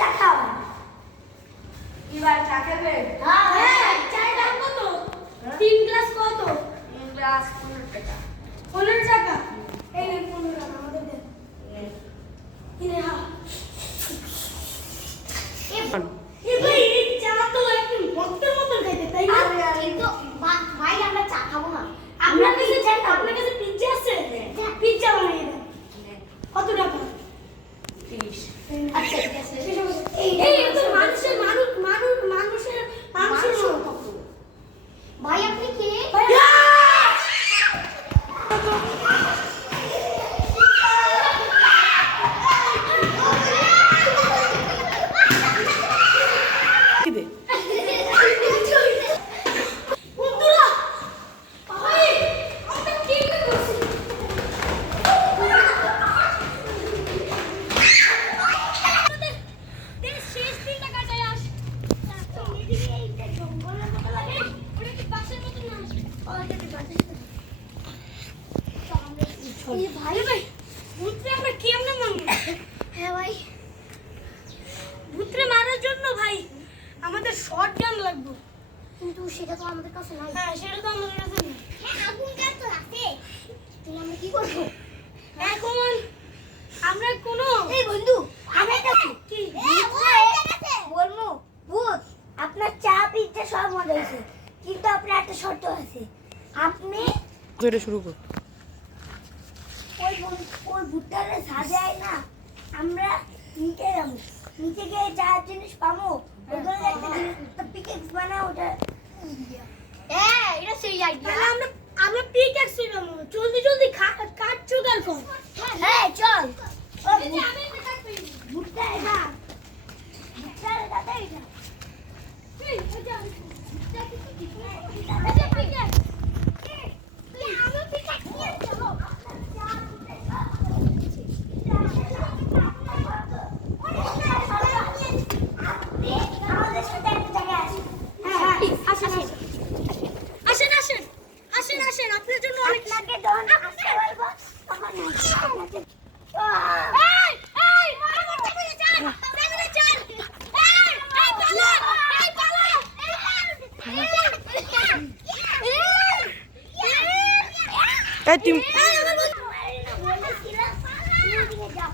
চা খাও। এবার চা খাবে? হ্যাঁ, চায়ের দাম কত? 3 গ্লাস কত? 3 গ্লাস 15 টাকা। 15 টাকা। এই নে 15 টাকা আমাদের দেন। ইরে হ্যাঁ। এ ভাই এই চা তো একদম ভক্তের মতো খাইতে তাই না? কিন্তু ভাই আমরা চা খাবো না। আপনার কাছে পিজ্জা আছে? পিজ্জা বানিয়ে দেন। কত টাকা? 30। আচ্ছা ঠিক আছে। এই তো মানুষের মাংস ভাই আপনি কে? বন্ধুরা ভাই আমরা কি করছি? দেশ শেষ দিনটা কাটায় আস। এইটা জঙ্গলের মতো লাগে। ওটা কি বাসের মতো না? ওটা কি বাসের মতো? এই ভাই ভূতরে আমরা কেমনে মারবো? হ্যাঁ ভাই ভূতরে মারার জন্য ভাই আমাদের শর্ট গান লাগবে। কিন্তু সেটা তো আমাদের কাছে নাই। হ্যাঁ সেটা তো আমাদের কাছে নেই। হ্যাঁ আগুন কাঠ তো আছে। তাহলে আমরা কি করব? এখন আমরা কোনো এই বন্ধু আমি কাছে কি বলমু ভূত আপনার চা পিজ্জা সব মজা হয়েছে কিন্তু আপনার একটা শর্ত আছে আপনি ধরে শুরু কর। ওই ভূতটারে সাজায় না আমরা নিচে যাবো নিচে গিয়ে যা জিনিস পাবো ওগুলো একটা জিনিস পিকেক্স বানাও ওটা এটা সেই আইডিয়া তাহলে আমরা পিকেক্স নিলাম। জলদি জলদি কাট জোগাড় কর। হ্যাঁ চল এই যে আমি এটা কাট পেয়ে ভূতটা এটা ভূতটারে দাদা এটা এই ওই যে আমি ভূতটা কিছু কিছু এই যে পিকেক্স আমরা পিকেক্স নিয়ে চলো আমাদের সাথে একটা জায়গায় আসি হ্যাঁ আসেন আসেন আসেন আসেন আপনার জন্য অনেক আপনাকে যখন আসতে বলবো তখন আপনাকে এই এই আমার টেবিলে চল টেবিলে চল এই পালা এই পালা এই তুমি এই আমার বন্ধু বলেছিলাম তুমি যাও